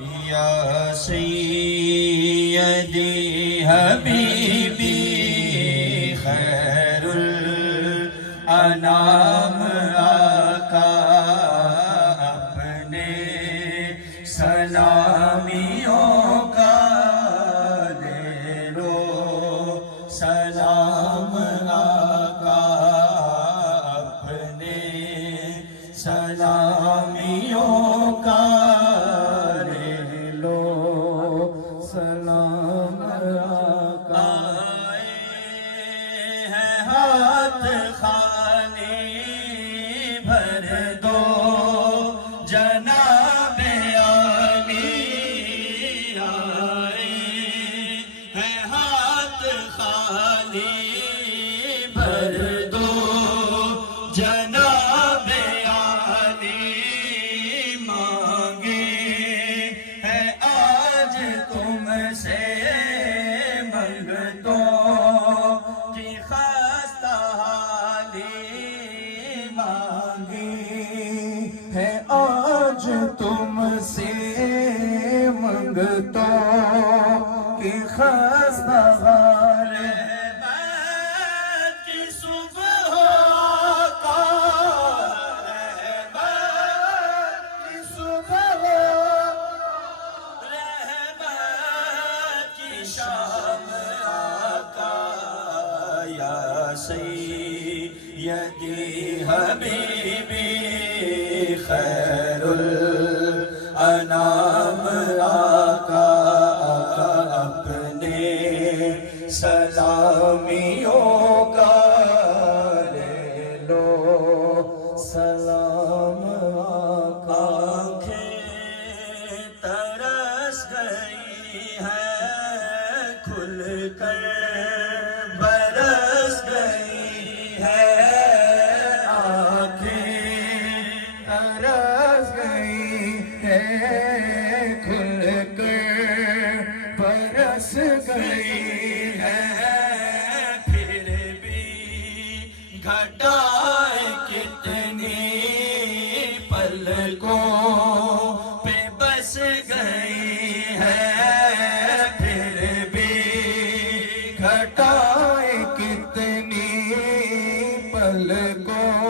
یا سیدی حبیبی خیر الانام آقا اپنے سلامیوں کا لے لو سلام آقا اپنے سلامیوں کا لے لو سلام آقا آئے ہیں ہاتھ خالی بھر دو جناب عالی آئے ہیں ہاتھ خالی بھر دو جناب عالی مانگے ہے آج تم سے منگتوں کی خستہ حالی مانگی ہے آج تم سے منگتوں کی خستہ حالی رحمت کی صبح کا رحمت کی صبح رحمت کی شام آقا یا سیدی حبیبی خیر الانام آقا اپنے سلامیوں کا لے لو سلام آقا آنکھیں ترس گئی ہیں کھل کر برس گئی ہے آنکھیں ترس گئی ہے کھل کر برس گئی ہے پھر بھی گھٹائے کتنی پلکوں پہ بس گئی ہے پھر بھی گھٹائے کتنی پلکوں